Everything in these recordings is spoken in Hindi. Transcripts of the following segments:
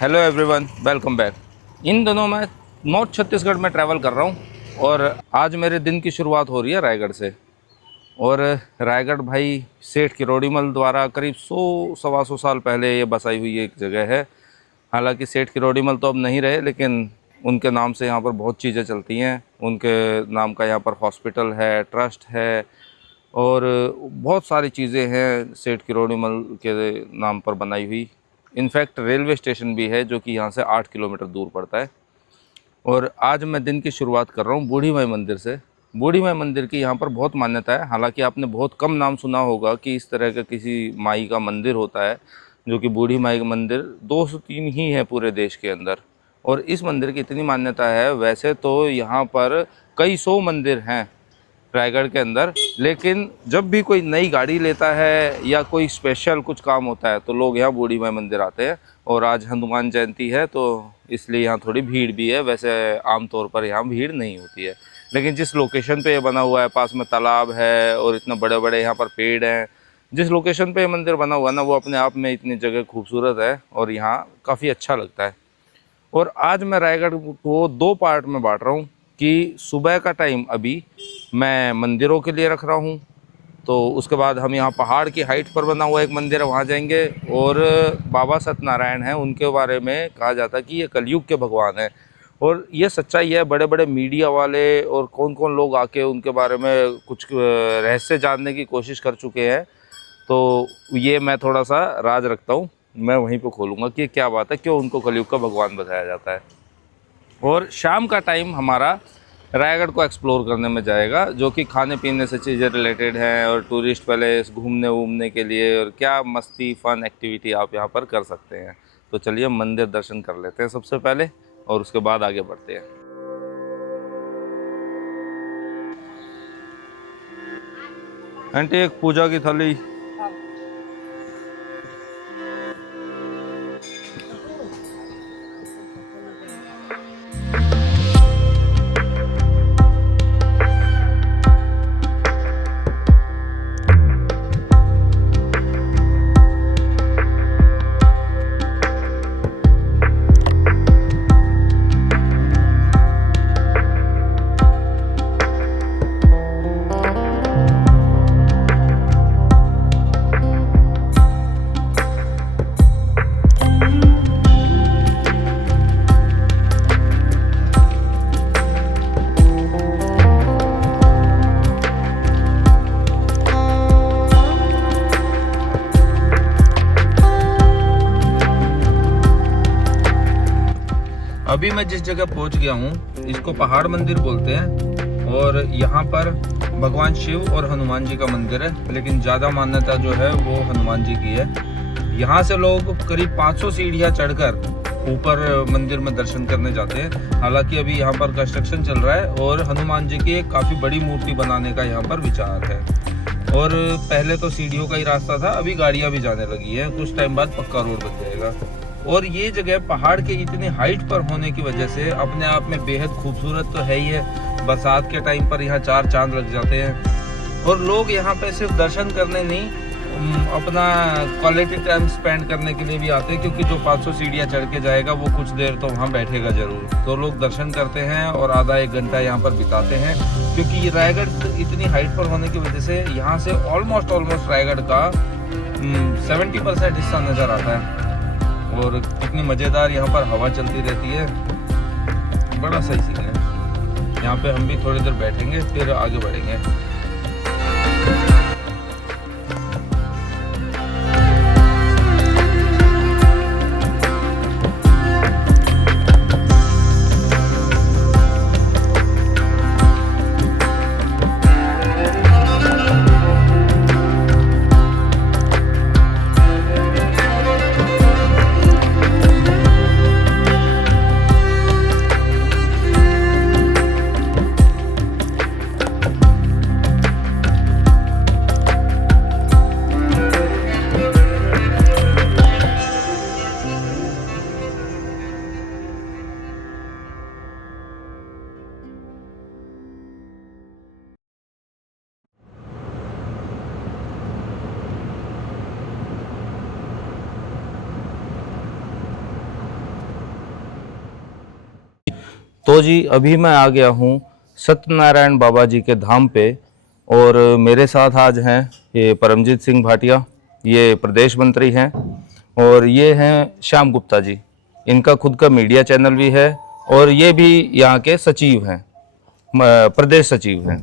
Hello everyone, welcome back. इन दिनों मैं नॉर्थ छत्तीसगढ़ में ट्रैवल कर रहा हूँ और आज मेरे दिन की शुरुआत हो रही है रायगढ़ से। और रायगढ़ भाई सेठ किरोड़ीमल द्वारा करीब 100 सवा 100 साल पहले ये बसाई हुई एक जगह है। हालांकि सेठ किरोड़ीमल तो अब नहीं रहे, लेकिन उनके नाम से यहाँ पर बहुत चीज़ें चलती हैं। उनके नाम का यहाँ पर हॉस्पिटल है, ट्रस्ट है और बहुत सारी चीज़ें हैं सेठ किरोड़ीमल के नाम पर बनाई हुई। इनफैक्ट रेलवे स्टेशन भी है जो कि यहाँ से 8 किलोमीटर दूर पड़ता है। और आज मैं दिन की शुरुआत कर रहा हूँ बूढ़ी माई मंदिर से। बूढ़ी माई मंदिर की यहाँ पर बहुत मान्यता है। हालांकि आपने बहुत कम नाम सुना होगा कि इस तरह का किसी माई का मंदिर होता है, जो कि बूढ़ी माई का मंदिर 203 ही है पूरे देश के अंदर। और इस मंदिर की इतनी मान्यता है, वैसे तो यहाँ पर कई सौ मंदिर हैं रायगढ़ के अंदर, लेकिन जब भी कोई नई गाड़ी लेता है या कोई स्पेशल कुछ काम होता है तो लोग यहाँ बूढ़ी माई मंदिर आते हैं। और आज हनुमान जयंती है तो इसलिए यहाँ थोड़ी भीड़ भी है। वैसे आमतौर पर यहाँ भीड़ नहीं होती है, लेकिन जिस लोकेशन पे ये बना हुआ है, पास में तालाब है और इतने बड़े बड़े यहाँ पर पेड़ हैं, जिस लोकेशन पे ये मंदिर बना हुआ है ना, वो अपने आप में इतनी जगह खूबसूरत है और यहाँ काफ़ी अच्छा लगता है। और आज मैं रायगढ़ को दो पार्ट में बांट रहा हूँ कि सुबह का टाइम अभी मैं मंदिरों के लिए रख रहा हूँ, तो उसके बाद हम यहाँ पहाड़ की हाइट पर बना हुआ एक मंदिर है वहाँ जाएंगे। और बाबा सत्यनारायण हैं, उनके बारे में कहा जाता है कि ये कलयुग के भगवान हैं और ये सच्चाई है। बड़े बड़े मीडिया वाले और कौन कौन लोग आके उनके बारे में कुछ रहस्य जानने की कोशिश कर चुके हैं, तो ये मैं थोड़ा सा राज रखता हूँ। मैं वहीं पे खोलूँगा कि क्या बात है, क्यों उनको कलयुग का भगवान बताया जाता है। और शाम का टाइम हमारा रायगढ़ को एक्सप्लोर करने में जाएगा, जो कि खाने पीने से चीज़ें रिलेटेड हैं और टूरिस्ट प्लेस घूमने वूमने के लिए और क्या मस्ती फन एक्टिविटी आप यहाँ पर कर सकते हैं। तो चलिए मंदिर दर्शन कर लेते हैं सबसे पहले और उसके बाद आगे बढ़ते हैं। आंटी, एक पूजा की थाली। अभी मैं जिस जगह पहुंच गया हूं इसको पहाड़ मंदिर बोलते हैं और यहाँ पर भगवान शिव और हनुमान जी का मंदिर है, लेकिन ज़्यादा मान्यता जो है वो हनुमान जी की है। यहाँ से लोग करीब 500 सीढ़ियाँ चढ़कर ऊपर मंदिर में दर्शन करने जाते हैं। हालांकि अभी यहाँ पर कंस्ट्रक्शन चल रहा है और हनुमान जी की एक काफ़ी बड़ी मूर्ति बनाने का यहाँ पर विचार है। और पहले तो सीढ़ियों का ही रास्ता था, अभी गाड़ियाँ भी जाने लगी हैं। कुछ टाइम बाद पक्का रोड बन जाएगा। और ये जगह पहाड़ के इतनी हाइट पर होने की वजह से अपने आप में बेहद खूबसूरत तो है ही है। बरसात के टाइम पर यहाँ 4 चांद लग जाते हैं और लोग यहाँ पे सिर्फ दर्शन करने नहीं, अपना क्वालिटी टाइम स्पेंड करने के लिए भी आते हैं, क्योंकि जो 500 सीढ़ियाँ चढ़ के जाएगा वो कुछ देर तो वहाँ बैठेगा ज़रूर। तो लोग दर्शन करते हैं और आधा एक घंटा यहाँ पर बिताते हैं, क्योंकि ये रायगढ़ इतनी हाइट पर होने की वजह से यहाँ से ऑलमोस्ट रायगढ़ का 70% हिस्सा नज़र आता है। और कितनी मज़ेदार यहाँ पर हवा चलती रहती है, बड़ा सही सीन है। यहाँ पे हम भी थोड़ी देर बैठेंगे फिर आगे बढ़ेंगे। तो जी अभी मैं आ गया हूँ सत्यनारायण बाबा जी के धाम पे, और मेरे साथ आज हैं ये परमजीत सिंह भाटिया, ये प्रदेश मंत्री हैं, और ये हैं श्याम गुप्ता जी, इनका खुद का मीडिया चैनल भी है, और ये भी यहाँ के सचिव हैं, प्रदेश सचिव हैं।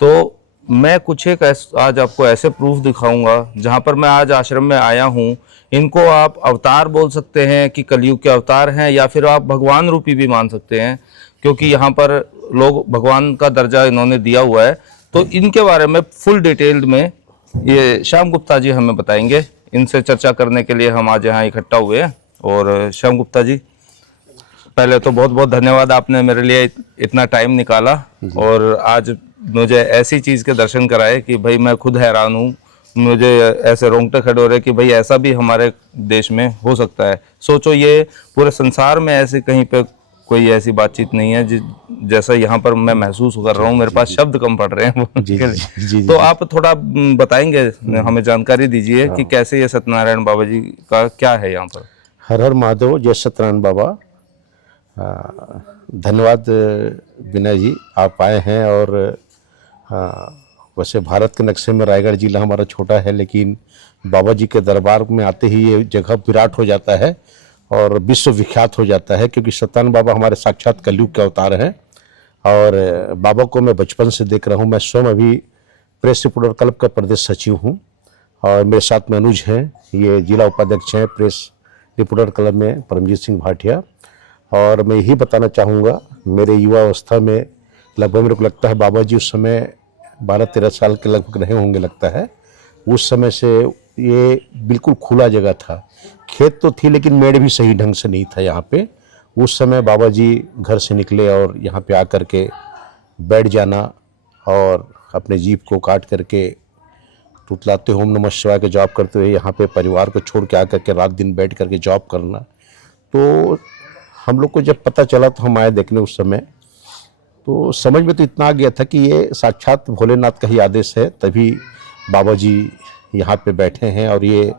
तो मैं कुछ एक आज आपको ऐसे प्रूफ दिखाऊंगा जहाँ पर मैं आज आश्रम में आया हूँ। इनको आप अवतार बोल सकते हैं कि कलयुग के अवतार हैं, या फिर आप भगवान रूपी भी मान सकते हैं, क्योंकि यहाँ पर लोग भगवान का दर्जा इन्होंने दिया हुआ है। तो इनके बारे में फुल डिटेल्ड में ये श्याम गुप्ता जी हमें बताएंगे। इनसे चर्चा करने के लिए हम आज यहाँ इकट्ठा हुए हैं। और श्याम गुप्ता जी, पहले तो बहुत बहुत धन्यवाद, आपने मेरे लिए इतना टाइम निकाला और आज मुझे ऐसी चीज़ के दर्शन कराए कि भाई मैं खुद हैरान हूँ। मुझे ऐसे रोंगटे खड़े हो रहे कि भाई ऐसा भी हमारे देश में हो सकता है। सोचो, ये पूरे संसार में ऐसे कहीं पे कोई ऐसी बातचीत नहीं है जैसा यहाँ पर मैं महसूस कर रहा हूँ। मेरे पास शब्द कम पड़ रहे हैं जी। तो आप थोड़ा बताएंगे, हमें जानकारी दीजिए कि कैसे ये सत्यनारायण बाबा जी का क्या है यहाँ पर। हर हर महादेव, जय सत्यनारायण बाबा। धन्यवाद विनय जी, आप आए हैं। और वैसे भारत के नक्शे में रायगढ़ जिला हमारा छोटा है, लेकिन बाबा जी के दरबार में आते ही ये जगह विराट हो जाता है और विश्व विख्यात हो जाता है, क्योंकि सत्यनारायण बाबा हमारे साक्षात कलयुग के अवतार हैं। और बाबा को मैं बचपन से देख रहा हूँ। मैं स्वयं अभी प्रेस रिपोर्टर क्लब का प्रदेश सचिव हूँ, और मेरे साथ में अनुज हैं, ये जिला उपाध्यक्ष हैं प्रेस रिपोर्टर क्लब में, परमजीत सिंह भाटिया। और मैं यही बताना चाहूँगा, मेरे युवा अवस्था में लगभग मेरे को लगता है बाबा जी उस समय 12-13 साल के लगभग रहे होंगे लगता है। उस समय से ये बिल्कुल खुला जगह था, खेत तो थी लेकिन मेड़ भी सही ढंग से नहीं था यहाँ पे। उस समय बाबा जी घर से निकले और यहाँ पे आकर के बैठ जाना और अपने जीप को काट करके तुतलाते ओम नमः शिवाय के जॉब करते हुए यहाँ पे परिवार को छोड़ के आकर के रात दिन बैठ करके जॉब करना। तो हम लोग को जब पता चला तो हम आए देखने उस समय, तो समझ में तो इतना आ गया था कि ये साक्षात भोलेनाथ का ही आदेश है, तभी बाबा जी यहाँ पे बैठे हैं। और ये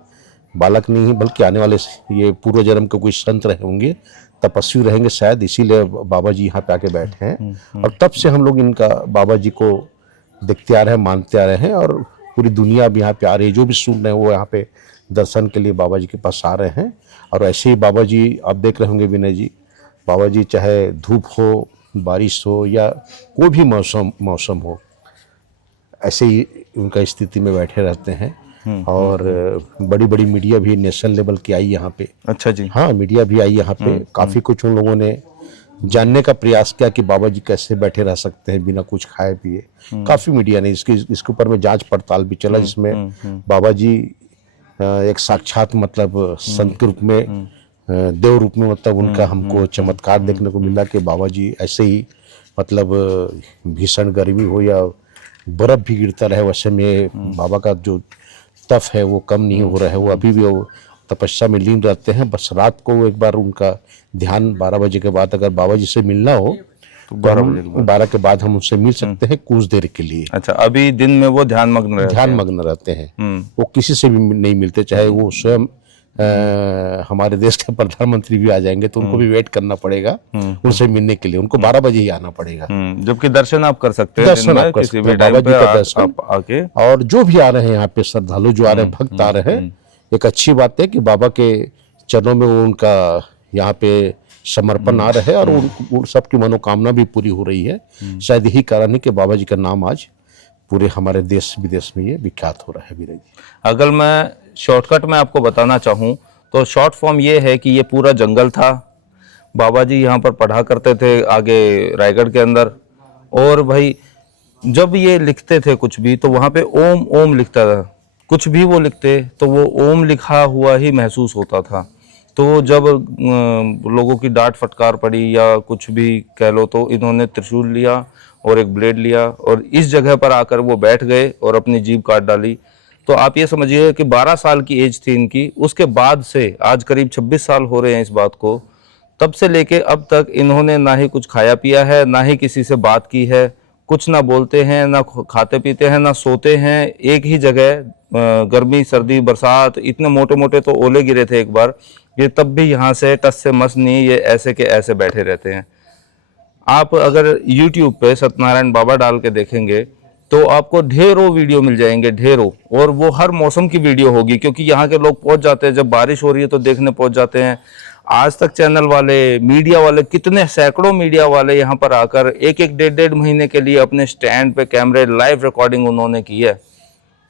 बालक नहीं बल्कि आने वाले ये पूर्व जन्म के कोई संत रहे होंगे, तपस्वी रहेंगे शायद, इसीलिए बाबा जी यहाँ पे आके बैठे हैं। और तब से हम लोग इनका बाबा जी को देखते आ रहे हैं, मानते आ रहे हैं, और पूरी दुनिया भी यहाँ पे आ रही है। जो भी सुन रहे हैं वो यहाँ पे दर्शन के लिए बाबा जी के पास आ रहे हैं। और ऐसे ही बाबा जी आप देख रहे होंगे विनय जी, बाबा जी चाहे धूप हो, बारिश हो, या कोई भी मौसम हो, ऐसे ही उनका स्थिति में बैठे रहते हैं। और बड़ी बड़ी मीडिया भी नेशनल लेवल की आई यहाँ पे। अच्छा जी। हाँ, मीडिया भी आई यहाँ पे। काफ़ी कुछ उन लोगों ने जानने का प्रयास किया कि बाबा जी कैसे बैठे रह सकते हैं बिना कुछ खाए पिए। काफ़ी मीडिया ने इसके ऊपर में जांच पड़ताल भी चला, जिसमें बाबा जी एक साक्षात मतलब संत के रूप में, देव रूप में, मतलब उनका हमको चमत्कार देखने को मिला कि बाबा जी ऐसे ही मतलब भीषण गर्मी हो या बर्फ भी गिरता रहे, वैसे में बाबा का जो तप है वो कम नहीं हो रहा है। वो अभी भी वो तपस्या में लीन रहते हैं। बस रात को एक बार उनका ध्यान 12 बजे के बाद अगर बाबा जी से मिलना हो तो 12 के बाद हम उनसे मिल सकते हैं कुछ देर के लिए। अच्छा, अभी दिन में वो ध्यान मग्न रहते हैं। वो किसी से भी नहीं मिलते, चाहे वो स्वयं हमारे देश के प्रधानमंत्री भी आ जाएंगे तो उनको भी वेट करना पड़ेगा उनसे मिलने के लिए। उनको 12 बजे ही आना पड़ेगा, जबकि दर्शन आप कर सकते हैं, दर्शन आप कर सकते हैं बाबा जी का दर्शन आके। और जो भी आ रहे हैं यहाँ पे श्रद्धालु जो आ रहे हैं, भक्त आ रहे हैं, एक अच्छी बात है कि बाबा के चरणों में उनका यहाँ पे समर्पण आ रहे हैं और उन सबकी मनोकामना भी पूरी हो रही है। शायद यही कारण है कि बाबा जी का नाम आज पूरे हमारे देश विदेश में ये विख्यात हो रहा है। विनय जी, अगर मैं शॉर्टकट में आपको बताना चाहूँ तो शॉर्ट फॉर्म ये है कि ये पूरा जंगल था। बाबा जी यहाँ पर पढ़ा करते थे आगे रायगढ़ के अंदर। और भाई जब ये लिखते थे कुछ भी तो वहाँ पे ओम ओम लिखता था। कुछ भी वो लिखते तो वो ओम लिखा हुआ ही महसूस होता था। तो जब लोगों की डांट फटकार पड़ी या कुछ भी कह लो, तो इन्होंने त्रिशूल लिया और एक ब्लेड लिया और इस जगह पर आकर वो बैठ गए और अपनी जीभ काट डाली। तो आप ये समझिए कि 12 साल की एज थी इनकी। उसके बाद से आज करीब 26 साल हो रहे हैं इस बात को। तब से लेके अब तक इन्होंने ना ही कुछ खाया पिया है, ना ही किसी से बात की है, कुछ ना बोलते हैं, ना खाते पीते हैं, ना सोते हैं। एक ही जगह गर्मी सर्दी बरसात, इतने मोटे मोटे तो ओले गिरे थे एक बार, ये तब भी यहाँ से टस से मस नहीं, ये ऐसे के ऐसे बैठे रहते हैं। आप अगर YouTube पे सत्यनारायण बाबा डाल के देखेंगे तो आपको ढेरों वीडियो मिल जाएंगे, ढेरों, और वो हर मौसम की वीडियो होगी, क्योंकि यहाँ के लोग पहुंच जाते हैं, जब बारिश हो रही है तो देखने पहुंच जाते हैं। आज तक चैनल वाले, मीडिया वाले, कितने सैकड़ों मीडिया वाले यहाँ पर आकर एक एक डेढ़ महीने के लिए अपने स्टैंड पे कैमरे लाइव रिकॉर्डिंग उन्होंने की है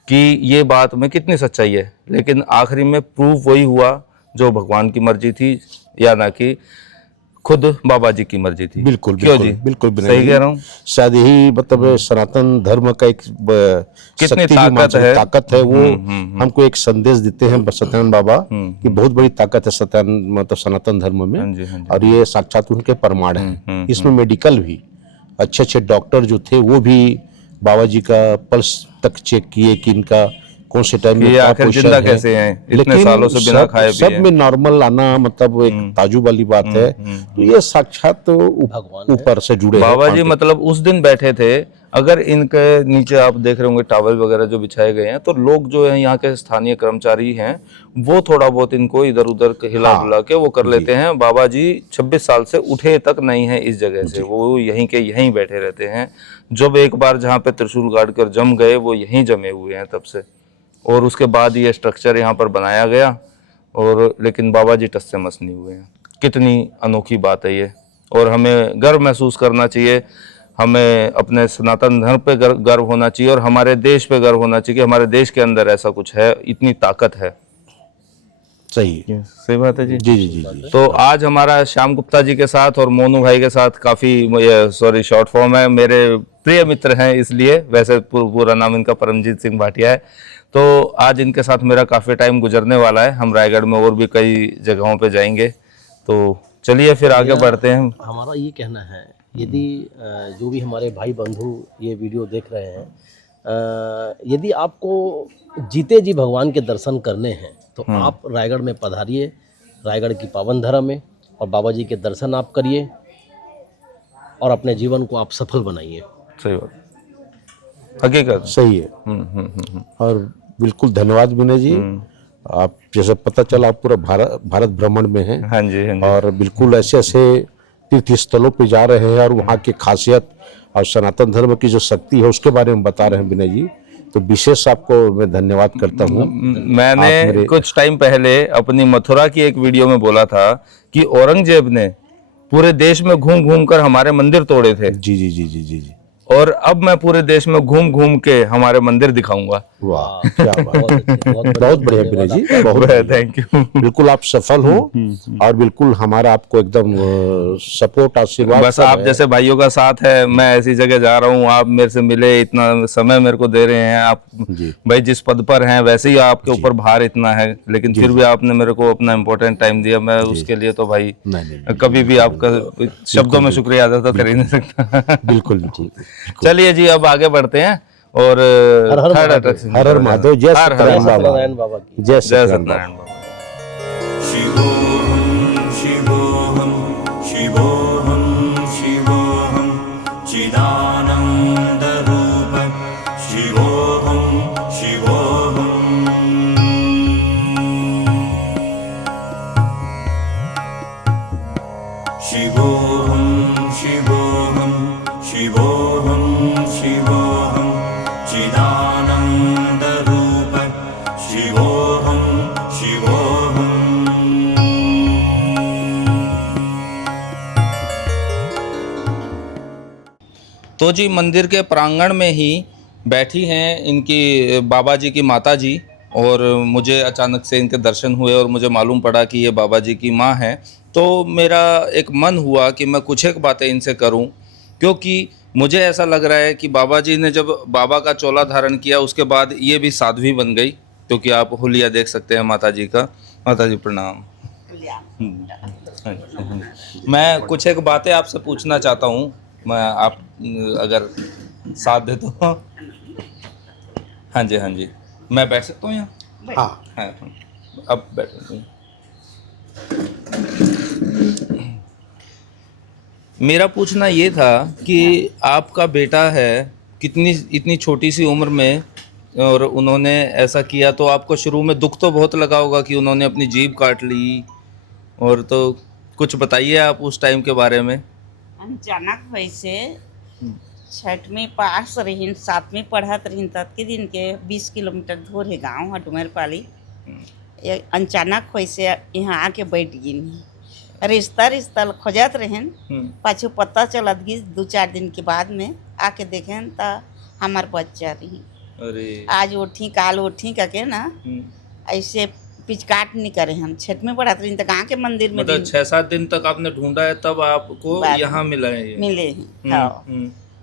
कि ये बात में कितनी सच्चाई है। लेकिन आखिरी में प्रूफ वही हुआ जो भगवान की मर्जी थी, या ना कि खुद बाबा जी की मर्जी थी। बिल्कुल क्यों बिल्कुल जी? बिल्कुल विनय सही जी। कह रहा हूँ। शायद यही मतलब सनातन धर्म का एक कितनी शक्ति ताकत है। ताकत है वो हमको एक संदेश देते हैं सत्यनारायण बाबा कि बहुत बड़ी ताकत है सत्यान मतलब सनातन धर्म में। हाँ जी, हाँ जी। और ये साक्षात उनके प्रमाण है। इसमें मेडिकल भी अच्छे अच्छे डॉक्टर जो थे वो भी बाबा जी का पल्स तक चेक किए कि इनका कौन से टाइम में ये क्या आखिर पोजीशन जिंदा है। कैसे हैं इतने लेकिन सालों से बिना खाए सब पिए। में नॉर्मल आना मतलब एक ताजुब वाली बात है। तो ये साक्षात तो ऊपर से जुड़े हैं बाबा जी पांडे। मतलब उस दिन बैठे थे, अगर इनके नीचे आप देख रहे होंगे टॉवल वगैरह जो बिछाए गए हैं, तो लोग जो है यहाँ के स्थानीय कर्मचारी हैं वो थोड़ा बहुत इनको इधर उधर हिला डुला के वो कर लेते हैं। बाबा जी 26 साल से उठे तक नहीं है इस जगह से, वो यहीं के यहीं बैठे रहते हैं। जब एक बार जहाँ पे त्रिशूल गाड़ कर जम गए वो यहीं जमे हुए हैं तब से, और उसके बाद ये स्ट्रक्चर यहाँ पर बनाया गया। और लेकिन बाबा जी टस से मस नहीं हुए हैं। कितनी अनोखी बात है ये, और हमें गर्व महसूस करना चाहिए। हमें अपने सनातन धर्म पे गर्व होना चाहिए, और हमारे देश पे गर्व होना चाहिए कि हमारे देश के अंदर ऐसा कुछ है, इतनी ताकत है। सही है। सही बात है जी। जी जी जी जी। तो आज हमारा श्याम गुप्ता जी के साथ और मोनू भाई के साथ काफ़ी, सॉरी शॉर्ट फॉर्म है, मेरे प्रिय मित्र हैं इसलिए, वैसे पूरा नाम इनका परमजीत सिंह भाटिया है। तो आज इनके साथ मेरा काफ़ी टाइम गुजरने वाला है। हम रायगढ़ में और भी कई जगहों पे जाएंगे, तो चलिए फिर आगे बढ़ते हैं। हमारा ये कहना है, यदि जो भी हमारे भाई बंधु ये वीडियो देख रहे हैं, यदि आपको जीते जी भगवान के दर्शन करने हैं तो आप रायगढ़ में पधारिए, रायगढ़ की पावन धरा में, और बाबा जी के दर्शन आप करिए और अपने जीवन को आप सफल बनाइए। सही बात, हकीकत सही है। और बिल्कुल धन्यवाद विनय जी। आप जैसे पता चला आप पूरा भारत भ्रमण में हैं। हाँ जी, हाँ जी। और बिल्कुल ऐसे ऐसे तीर्थ स्थलों पे जा रहे हैं और वहाँ की खासियत और सनातन धर्म की जो शक्ति है उसके बारे में बता रहे हैं विनय जी। तो विशेष आपको मैं धन्यवाद करता हूँ। मैंने कुछ टाइम पहले अपनी मथुरा की एक वीडियो में बोला था कि औरंगजेब ने पूरे देश में घूम घूम कर हमारे मंदिर तोड़े थे। जी जी जी जी जी जी। और अब मैं पूरे देश में घूम घूम के हमारे मंदिर दिखाऊंगा। वाह क्या बात, बहुत बहुत बढ़िया विनय जी, बहुत बढ़िया। Thank you. बिल्कुल आप सफल हो और बिल्कुल हमारा आपको एकदम सपोर्ट आशीर्वाद। बस आप जैसे भाइयों का साथ है, मैं ऐसी जगह जा रहा हूँ, आप मेरे से मिले, इतना समय मेरे को दे रहे हैं आप जी। भाई, जिस पद पर हैं वैसे ही आपके ऊपर भार इतना है, लेकिन फिर भी आपने मेरे को अपना इम्पोर्टेंट टाइम दिया। मैं उसके लिए तो भाई नहीं, कभी भी आपका शब्दों में शुक्रिया अदा तो कर ही नहीं सकता। बिल्कुल बिल्कुल। चलिए जी, अब आगे बढ़ते हैं और थर्ड अट्रैक्शन। हर हर महादेव, जय सत्यनारायण बाबा, सत्यनारायण बाबा की जय जय सत्यनारायण सत्यनारायण बाबा। शिवोऽहं शिवोऽहं शिवोऽहं शिवोऽहं चिदानन्दरूप शिवोऽहं शिवोऽहं शिवोऽहं शिवोऽहं शिवोऽहं शिवोऽहं चिदानन्दरूप शिवोऽहं शिवोऽहं। तो जी मंदिर के प्रांगण में ही बैठी हैं इनकी बाबा जी की माता जी, और मुझे अचानक से इनके दर्शन हुए और मुझे मालूम पड़ा कि ये बाबा जी की माँ हैं। तो मेरा एक मन हुआ कि मैं कुछ एक बातें इनसे करूं, क्योंकि मुझे ऐसा लग रहा है कि बाबा जी ने जब बाबा का चोला धारण किया उसके बाद ये भी साध्वी बन गई, क्योंकि आप हुलिया देख सकते हैं माता जी का। माता जी प्रणाम। मैं कुछ एक बातें आपसे पूछना चाहता हूँ, मैं आप अगर साथ दे तो। हाँ जी, हाँ जी, मैं बैठ सकता हूँ यहाँ? हाँ हाँ, अब बैठो। मेरा पूछना ये था कि आपका बेटा है, इतनी छोटी सी उम्र में, और उन्होंने ऐसा किया, तो आपको शुरू में दुख तो बहुत लगा होगा कि उन्होंने अपनी जीभ काट ली, और तो कुछ बताइए आप उस टाइम के बारे में। अचानक वैसे छठवीं पास रही, सातवीं पढ़त रही तब के दिन के 20 किलोमीटर दूर है गांव हटुमेर पाली। ये अचानक वैसे यहाँ आके बैठ गई। रिश्ता खोजत रहें, पाछू पता चलत गई 2-4 दिन के बाद में आके देखें तो हमार बच्चा रही। अरे आज उठी काल उठी करके ना ऐसे पिचकाट नहीं करे। हम छठ में पढ़ाते रही तो गाँव के मंदिर में मतलब 6-7 दिन तक आपने ढूंढा है तब आपको बाद यहाँ मिला है ये? मिले हैं। हाँ।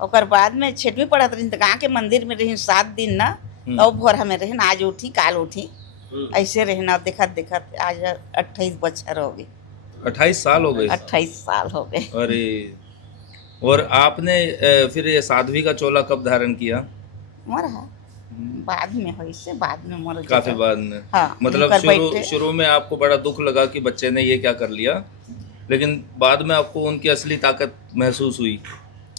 और बाद में छठ में पढ़ाते रही तो गाँव के मंदिर में रही 7 दिन ना, तो भोर हमें रहे आज उठी काल उठी ऐसे रहना। देखत देखत आज 28 बच्चर हो गए। 28 साल हो गए? 28 साल हो गए। अरे, और आपने फिर ये साध्वी का चोला कब धारण किया? मरा बाद में हो, इससे बाद में मर काफी बाद में। हाँ, मतलब शुरू में आपको बड़ा दुख लगा कि बच्चे ने ये क्या कर लिया, लेकिन बाद में आपको उनकी असली ताकत महसूस हुई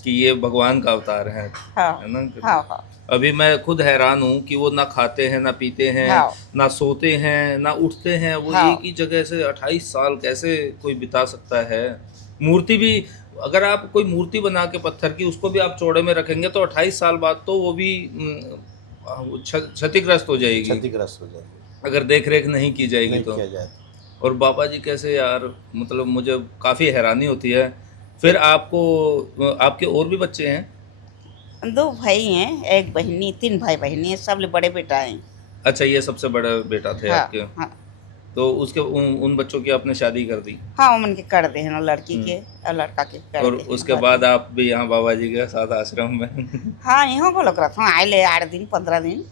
कि ये भगवान का अवतार है। हाँ, है ना? हाँ, हाँ। अभी मैं खुद हैरान हूँ कि वो ना खाते हैं, ना पीते हैं, हाँ। ना सोते हैं, ना उठते हैं। वो हाँ। एक ही जगह से 28 साल कैसे कोई बिता सकता है? मूर्ति भी, अगर आप कोई मूर्ति बना के पत्थर की उसको भी आप चौड़े में रखेंगे तो 28 साल बाद तो वो भी क्षतिग्रस्त हो जाएगी, क्षतिग्रस्त हो जाएगी अगर देख रेख नहीं की जाएगी नहीं तो। किया जाए। और बाबा जी कैसे यार, मतलब मुझे काफ़ी हैरानी होती है। फिर आपको, आपके और भी बच्चे हैं? 2 भाई हैं, 1 बहनी, 3 भाई बहनी है, सब बड़े बेटा हैं। अच्छा, ये सबसे बड़ा बेटा थे हाँ, आपके? हाँ। तो उसके उन बच्चों की आपने शादी कर दी? हाँ, उमन के कर दे हैं, लड़की के और लड़का के कर और दे हैं। उसके बाद आप भी यहाँ बाबा जी के साथ आश्रम में? हाँ, यहाँ को लग रहा था आए ले 8 दिन 15 दिन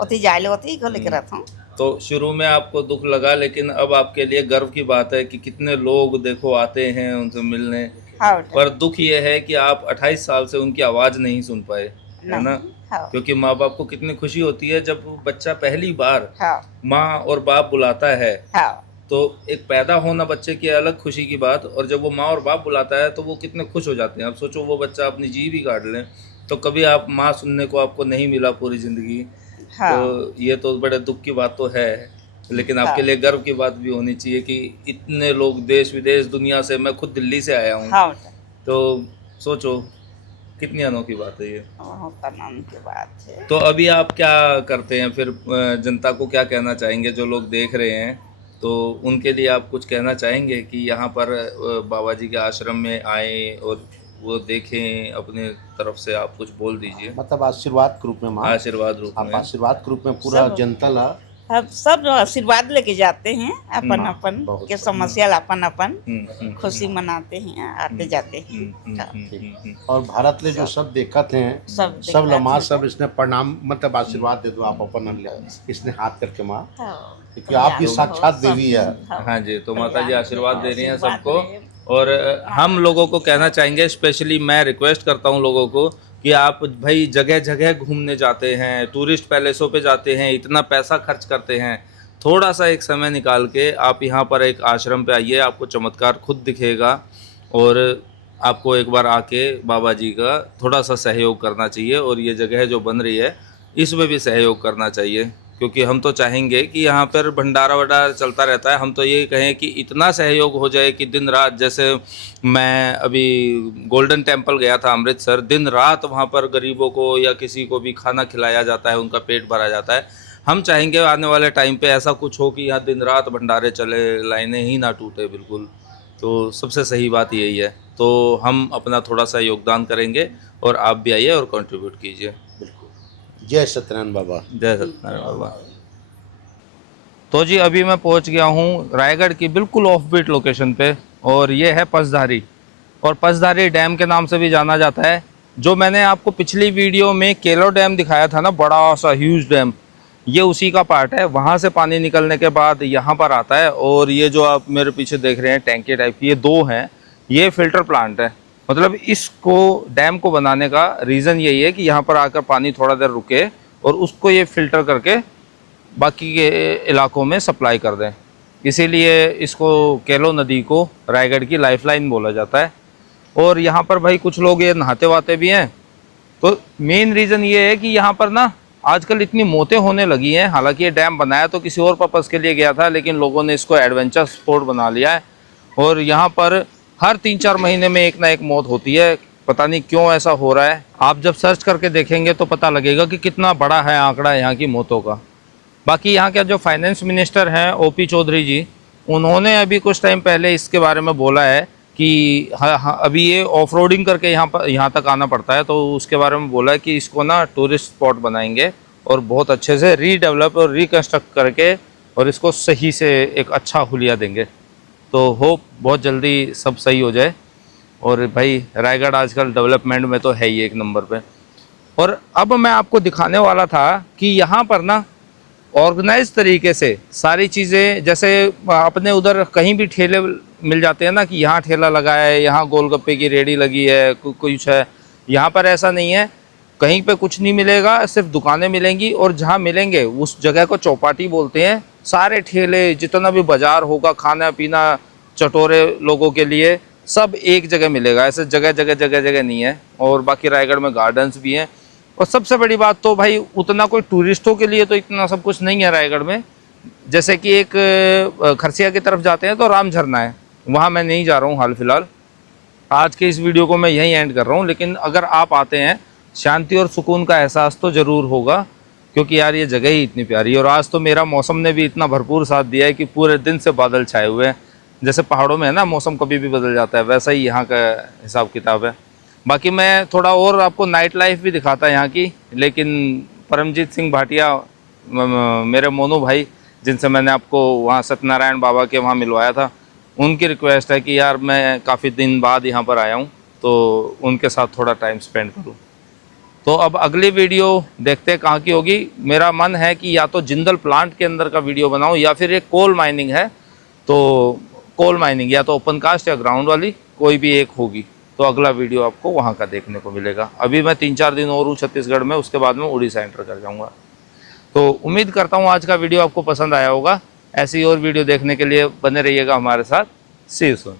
होती जाए होती को लेकर रहा था। तो शुरू में आपको दुख लगा, लेकिन अब आपके लिए गर्व की बात है कि कितने लोग देखो आते हैं उनसे मिलने। हाँ बेटा। पर दुख ये है कि आप 28 साल से उनकी आवाज़ नहीं सुन पाए, है ना? हाँ, क्योंकि माँ बाप को कितनी खुशी होती है जब बच्चा पहली बार हाँ, माँ और बाप बुलाता है। हाँ, तो एक पैदा होना बच्चे की अलग खुशी की बात, और जब वो माँ और बाप बुलाता है तो वो कितने खुश हो जाते हैं। अब सोचो वो बच्चा अपनी जी भी काट ले, तो कभी आप माँ सुनने को आपको नहीं मिला पूरी ज़िंदगी। हाँ। तो ये तो बड़े दुख की बात तो है, लेकिन आपके हाँ। लिए गर्व की बात भी होनी चाहिए कि इतने लोग देश विदेश दुनिया से, मैं खुद दिल्ली से आया हूँ, हाँ बेटा। तो सोचो कितनी अनोखी बात है ये। बहुत आनंद की बात है। तो अभी आप क्या करते हैं फिर? जनता को क्या कहना चाहेंगे जो लोग देख रहे हैं? तो उनके लिए आप कुछ कहना चाहेंगे कि यहाँ पर बाबा जी के आश्रम में आए और वो देखें, अपने तरफ से आप कुछ बोल दीजिए। मतलब आशीर्वाद के रूप में माँ, आशीर्वाद रूप आप में। आशीर्वाद के रूप में पूरा सब- जनता ला अब सब आशीर्वाद लेके जाते हैं, अपन अपन बहुत के बढ़िया। समस्या अपन अपन खुशी हम्म, मनाते हैं, आते जाते हैं। और भारत ले जो सब देखत हैं सब सब देखत लम्हा हैं। सब इसने प्रणाम, मतलब आशीर्वाद दे दो आप अपन इसने हाथ करके माँ, हाँ। क्योंकि आपकी सब- साक्षात सब- देवी है। हाँ जी, तो माता जी आशीर्वाद दे रही हैं आशीर्वाद सबको। रहे। और हम लोगों को कहना चाहेंगे, स्पेशली मैं रिक्वेस्ट करता हूँ लोगों को कि आप भाई जगह जगह घूमने जाते हैं, टूरिस्ट पैलेसों पे जाते हैं, इतना पैसा खर्च करते हैं, थोड़ा सा एक समय निकाल के आप यहाँ पर एक आश्रम पे आइए, आपको चमत्कार खुद दिखेगा। और आपको एक बार आके बाबा जी का थोड़ा सा सहयोग करना चाहिए, और ये जगह जो बन रही है इसमें भी सहयोग करना चाहिए, क्योंकि हम तो चाहेंगे कि यहाँ पर भंडारा वंडारा चलता रहता है। हम तो ये कहें कि इतना सहयोग हो जाए कि दिन रात, जैसे मैं अभी गोल्डन टेम्पल गया था अमृतसर, दिन रात वहाँ पर गरीबों को या किसी को भी खाना खिलाया जाता है, उनका पेट भरा जाता है। हम चाहेंगे आने वाले टाइम पे ऐसा कुछ हो कि यहाँ दिन रात भंडारे चले, लाइनें ही ना टूटे बिल्कुल। तो सबसे सही बात यही है। तो हम अपना थोड़ा सा योगदान करेंगे और आप भी आइए और कंट्रीब्यूट कीजिए। बिल्कुल। जय सत्यनारायण बाबा। जय सत्यनारायण बाबा। तो जी अभी मैं पहुंच गया हूं रायगढ़ की बिल्कुल ऑफ बीट लोकेशन पे, और ये है पसधारी, और पसधारी डैम के नाम से भी जाना जाता है। जो मैंने आपको पिछली वीडियो में केलो डैम दिखाया था ना, बड़ा सा ह्यूज डैम, ये उसी का पार्ट है। वहाँ से पानी निकलने के बाद यहाँ पर आता है, और ये जो आप मेरे पीछे देख रहे हैं टैंकी टाइप की, ये 2 हैं, ये फिल्टर प्लांट है। मतलब इसको डैम को बनाने का रीज़न यही है कि यहाँ पर आकर पानी थोड़ा देर रुके और उसको ये फिल्टर करके बाकी के इलाकों में सप्लाई कर दें। इसीलिए इसको केलो नदी को रायगढ़ की लाइफलाइन बोला जाता है। और यहाँ पर भाई कुछ लोग ये नहाते वाते भी हैं। तो मेन रीज़न ये है कि यहाँ पर ना आजकल इतनी मौतें होने लगी हैं। हालांकि ये डैम बनाया तो किसी और पर्पज़ के लिए गया था, लेकिन लोगों ने इसको एडवेंचर स्पोर्ट बना लिया है। और यहाँ पर हर 3-4 महीने में एक ना एक मौत होती है, पता नहीं क्यों ऐसा हो रहा है। आप जब सर्च करके देखेंगे तो पता लगेगा कि कितना बड़ा है आंकड़ा यहाँ की मौतों का। बाकी यहाँ के जो फाइनेंस मिनिस्टर हैं ओपी चौधरी जी, उन्होंने अभी कुछ टाइम पहले इसके बारे में बोला है कि हाँ, अभी ये ऑफ रोडिंग करके यहाँ तक आना पड़ता है, तो उसके बारे में बोला है कि इसको ना टूरिस्ट स्पॉट बनाएंगे और बहुत अच्छे से रीडेवलप और रिकन्स्ट्रक्ट करके और इसको सही से एक अच्छा हुलिया देंगे। तो होप बहुत जल्दी सब सही हो जाए। और भाई रायगढ़ आजकल डेवलपमेंट में तो है ही एक नंबर पे। और अब मैं आपको दिखाने वाला था कि यहाँ पर ना ऑर्गेनाइज तरीके से सारी चीज़ें, जैसे अपने उधर कहीं भी ठेले मिल जाते हैं ना कि यहाँ ठेला लगा है, यहाँ गोलगप्पे की रेडी लगी है, कुछ है। यहाँ पर ऐसा नहीं है, कहीं पे कुछ नहीं मिलेगा, सिर्फ दुकानें मिलेंगी और जहाँ मिलेंगे उस जगह को चौपाटी बोलते हैं। सारे ठेले, जितना भी बाज़ार होगा खाना पीना चटोरे लोगों के लिए, सब एक जगह मिलेगा। ऐसे जगह जगह नहीं है। और बाकी रायगढ़ में गार्डन्स भी हैं। और सबसे बड़ी बात तो भाई उतना कोई टूरिस्टों के लिए तो इतना सब कुछ नहीं है रायगढ़ में। जैसे कि एक खरसिया की तरफ जाते हैं तो राम झरना है, वहाँ मैं नहीं जा रहा हूँ हाल फिलहाल। आज के इस वीडियो को मैं यहीं एंड कर रहा हूँ। लेकिन अगर आप आते हैं, शांति और सुकून का एहसास तो ज़रूर होगा, क्योंकि यार ये जगह ही इतनी प्यारी है। और आज तो मेरा मौसम ने भी इतना भरपूर साथ दिया है कि पूरे दिन से बादल छाए हुए हैं। जैसे पहाड़ों में है ना मौसम कभी भी बदल जाता है, वैसा ही यहाँ का हिसाब किताब है। बाकी मैं थोड़ा और आपको नाइट लाइफ भी दिखाता है यहाँ की, लेकिन परमजीत सिंह भाटिया मेरे मोनू भाई, जिनसे मैंने आपको वहाँ सत्यनारायण बाबा के वहाँ मिलवाया था, उनकी रिक्वेस्ट है कि यार मैं काफ़ी दिन बाद यहाँ पर आया हूँ तो उनके साथ थोड़ा टाइम स्पेंड करूँ। तो अब अगली वीडियो देखते हैं कहाँ की होगी। मेरा मन है कि या तो जिंदल प्लांट के अंदर का वीडियो बनाऊँ, या फिर एक कोल माइनिंग है तो कोल माइनिंग या तो ओपन कास्ट या ग्राउंड वाली कोई भी एक होगी, तो अगला वीडियो आपको वहाँ का देखने को मिलेगा। अभी मैं 3-4 दिन और हूँ छत्तीसगढ़ में, उसके बाद में उड़ीसा एंटर कर जाऊँगा। तो उम्मीद करता हूँ आज का वीडियो आपको पसंद आया होगा। ऐसी और वीडियो देखने के लिए बने रहिएगा हमारे साथ। सी यू सून।